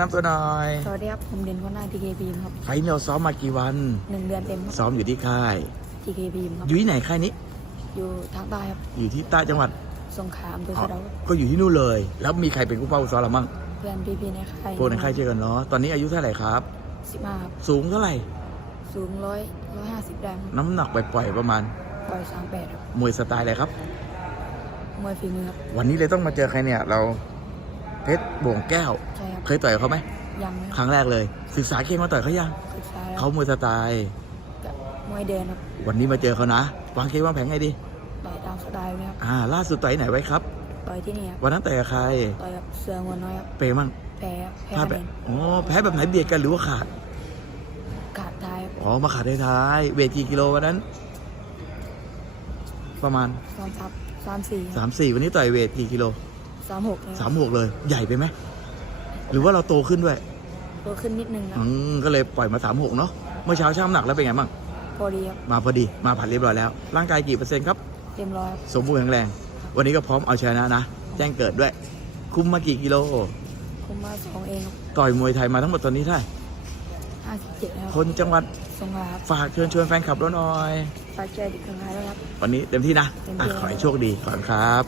น้ำตัวหน่อยสวัสดีครับผมเด่นคนหน้า TK บีมครับไฟท์เราซ้อมมากี่วัน หนึ่งเดือนเต็มครับ ซ้อมอยู่ที่ค่าย TK บีมครับ อยู่ที่ไหนค่ายนี้ อยู่ทางใต้ครับอยู่ที่ใต้จังหวัดสงขลาอำเภออ๋อสะเดาครับก็อยู่ที่นู่นเลย แล้วมีใครเป็นผู้เฝ้าซ้อมเรามั่งเพื่อนพี่ๆในค่ายพวกในค่ายเจอกันเนาะ ตอนนี้อายุเท่าไหร่ครับ สิบห้าครับสูงเท่าไหร่ สูงร้อยร้อยห้าสิบได้ครับน้ำหนักปล่อยๆประมาณปล่อยสามแปดครับมวยสไตล์อะไรครับ มวยฝีมือครับ วันนี้เลยต้องมาเจอใครเนี่ย เรา เพชรบ่วงแก้ว ใช่ครับเคยต่อยเขาไหมยังนะคครับรั้งแรกเลย ศึกษาเก่งมาต่อยเขายังศึกษาแล้วเขามวยสไตล์กับมวยเดินครับวันนี้มาเจอเขานะวางเกมวางแผนไงดีต่อยตามสไตล์นะครับอ่า ล่าสุดต่อยไหนไว้ครับ ต่อยที่นี่ครับวันนั้นต่อยกับใครต่อยกับเสืองัวน้อยครับเปย์มั่งแพ้ครับแพ้พลาดคะแบแนบนอ๋อแพ้แบบไหนเบียดกันหรือว่าขาดขาดท้ายครับอ๋อมาขาดท้ายๆเวทกี่กิโลวันนั้น ประมาณสามสามสามสี่3 4วันนี้ต่อยเวทกี่กิโล สามหกเลยครับ3 6เลย ใหญ่ไปไหม หรือว่าเราโตขึ้นด้วย โตขึ้นนิดนึงครัอืบมก็เลยปล่อยมา3 6เนาะ เมื่อเช้าช่างน้ำหนักแล้วเป็นไงบ้าง พอดีครับ มาพอดี มาผัดเรียบร้อยแล้ว ร่างกายกี่เปอร์เซ็นต์ครับ เต็มร้อยครับสมบูรณ์แข็งแรง วันนี้ก็พร้อมเอาชนะนะ แจ้งเกิดด้วย คุมมากี่กิโล ผมมาสองเองครับต่อยมวยไทยมาทั้งหมดตอนนี้เท่าไหร่ห้าสิบเจ็ดครับคนจังหวัด สงขลาครับฝากเชิญชวนแฟนคลับเราหน่อย ฝากใจดิกครั้งแล้วครับ วันนี้เต็มที่นะเต็มที่อะขอให้โชคดีขอบคุณครับ